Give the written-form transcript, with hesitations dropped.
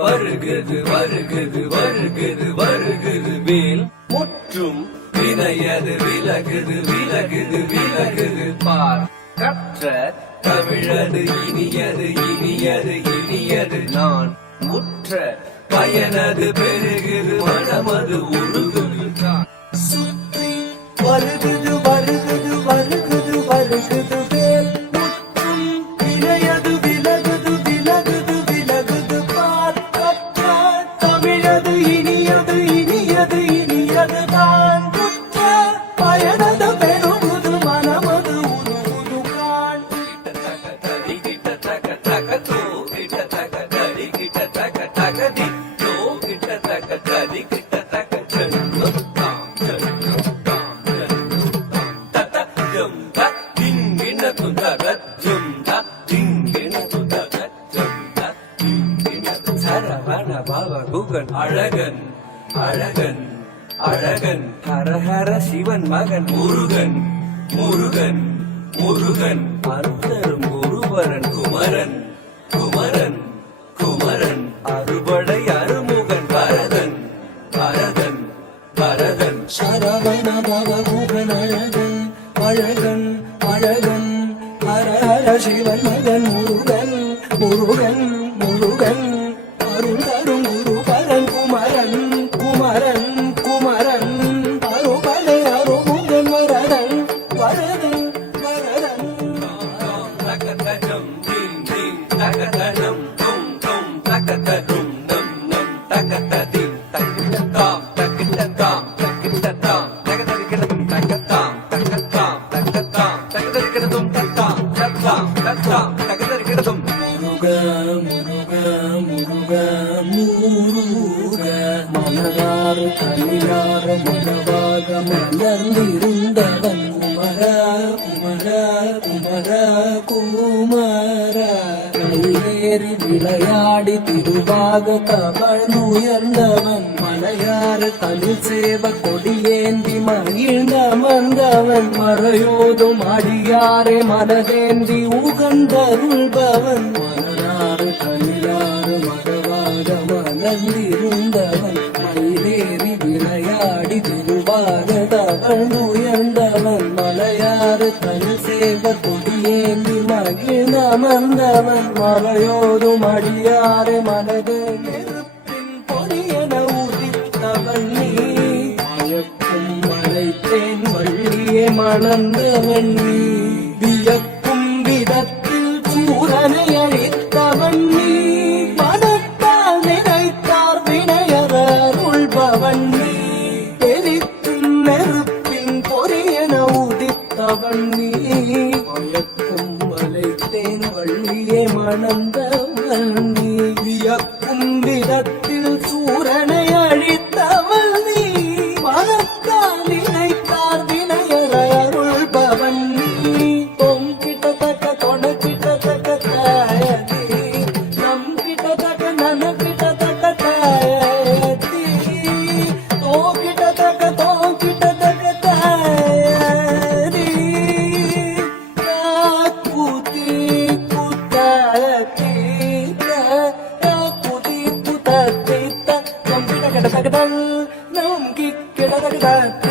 வருகுது வருகுது வருகுது வருகுது வேல் முற்றும் வினையது விலகுது விலகுது விலகுது பார் கற்ற தமிழது இனியது இனியது இனியது நான் முற்ற பயனது பெருகுது மனமது உருகுது சுற்றி வருகுது வருகுது வருகுது வருகுது வேல் முற்றும் வினையது விலகுது விலகுது விலகுது பார் கற்ற தமிழது இனியது இனியது இனியது நான் முற்ற பயனது பெருகுது மனமது உருகுது கான் அழகன் அழகன் அழகன் ஹரஹர சிவன் மகன் முருகன் முருகன் முருகன் அருத்தரும் குருவரன் குமரன் குமரன் குமரன் அறுபடை அருமுகன் பரதன் பரதன் பரதன் சரவண பவகுகன் அழகன் அழகன் அழகன் ஹரஹர சிவன் மகன் முருகன் முருகன் முருகன் அருள் தரும் குருபரன் குமரன் குமரன் குமரன் அருபடை அருமுகன் வரதன் வரதன் வரதன் தகதம் தீம் தீம் தகதம் தும் தும் தகதம் நம் நம் தகதீம் தகிததாம் தகிததாம் தகிததாம் தகதரிகதம் தகதாம் தகதாம் தகதாம் தகதரிகதம் தகதாம் தகதாம் தகதாம் தகதரிகதம் முருக முருக முருக முருக மலராறு கலியாறு மனவாக மலர்ந்திருந்தவன் குமர குமர குமர குமர மயிலேறி விளையாடி திருவாக தவழ்ந்துயர்ந்தவன் மலையாறு தனில் சேவ கொடியேந்தி மகிழ்ந்தமர்ந்தவன் மறையோதும் அடியாரை மனதேந்தி உகந்தருள்பவன் மலராறு கலியாறு மதவாக மலர்ந்திருந்தவன் மயிலேறி விளையாடி திருவாக தவழ்ந்துயர்ந்தவன் மலையாறு தனில் சேவ கொடியேந்தி மகிழ்ந்தமர்ந்தவன் மறையோதும் அடியார் யாரு மனது நெருப்பின் பொறியன உதித்தவன் நீ மயக்கும் மலைத்தேன் வள்ளியே மணந்தவன் நீ வியக்கும் விதத்தில் சூரனை அழித்தவன் நீ மனத்தால் நினைத்தார் வினையருள்பவன் நீ எரிக்கும் நெருப்பின் பொறியன உதித்தவன் நீ மயக்கும் மலைத்தேன் வள்ளியே மணந்தவன் நீ வியக்கும் விதத்தில் சூரனை அழித்தவள் நீ மனத்தால் நினைத்தார் வினையருள்பவன் நீ தொங்கிட்டத்தக்க தொணக்கிட்டத்தக்க தாயதி நம் கிட்டத்தக்க நனக்கிட்டத்தக்க தாயதி தோக்கிட்டத்தக்க தாயதி கூத்தி குத்தீத்த கூத்தி குத்தீத்த நம் கிட்ட கிட்டத்தக்க நம் கிட்ட கிட்டத்தக்க